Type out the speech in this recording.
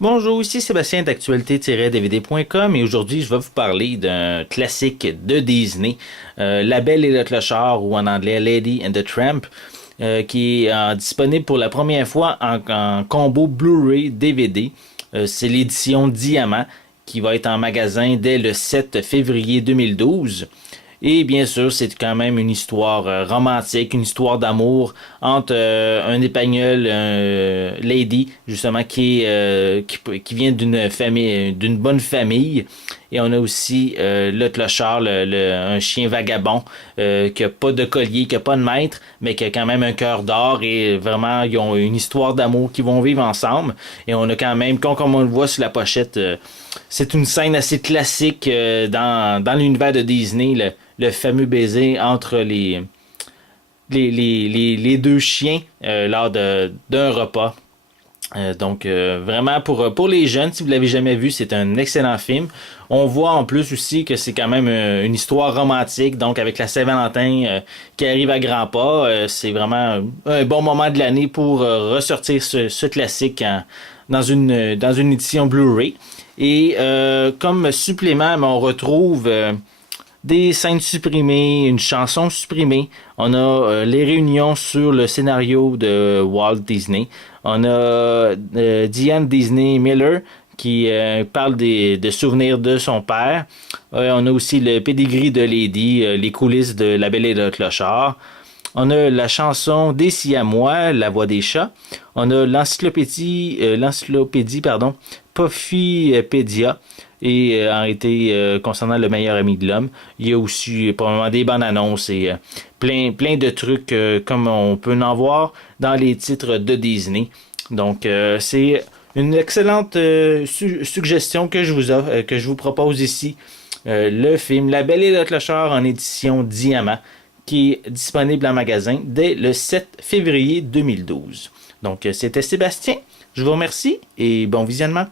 Bonjour, ici Sébastien d'actualité-dvd.com et aujourd'hui je vais vous parler d'un classique de Disney, La Belle et le Clochard ou en anglais Lady and the Tramp, qui est disponible pour la première fois en combo Blu-ray DVD. C'est l'édition Diamant qui va être en magasin dès le 7 février 2012. Et bien sûr, c'est quand même une histoire romantique, une histoire d'amour entre un épagneul, lady, justement, qui vient d'une famille, d'une bonne famille. Et on a aussi le clochard, un chien vagabond, qui a pas de collier, qui a pas de maître, mais qui a quand même un cœur d'or. Et vraiment, ils ont une histoire d'amour qui vont vivre ensemble. Et on a quand même, comme on le voit sur la pochette, c'est une scène assez classique dans l'univers de Disney, le fameux baiser entre les deux chiens lors d'un repas. Vraiment pour les jeunes, si vous l'avez jamais vu, c'est un excellent film. On voit en plus aussi que c'est quand même une histoire romantique, donc avec la Saint-Valentin qui arrive à grands pas. C'est vraiment un bon moment de l'année pour ressortir ce classique dans une édition Blu-ray. Et comme supplément, on retrouve des scènes supprimées, une chanson supprimée. On a les réunions sur le scénario de Walt Disney. On a Diane Disney Miller qui parle de souvenirs de son père. On a aussi le pedigree de Lady, les coulisses de La Belle et le Clochard. On a la chanson Des Siamois, La Voix des Chats. On a l'encyclopédie, pardon, Puffypedia et en réalité concernant le meilleur ami de l'homme. Il y a aussi probablement des bandes annonces et plein de trucs comme on peut en voir dans les titres de Disney. Donc c'est une excellente suggestion que que je vous propose ici. Le film La Belle et le Clochard en édition Diamant qui est disponible en magasin dès le 7 février 2012. Donc c'était Sébastien. Je vous remercie et bon visionnement.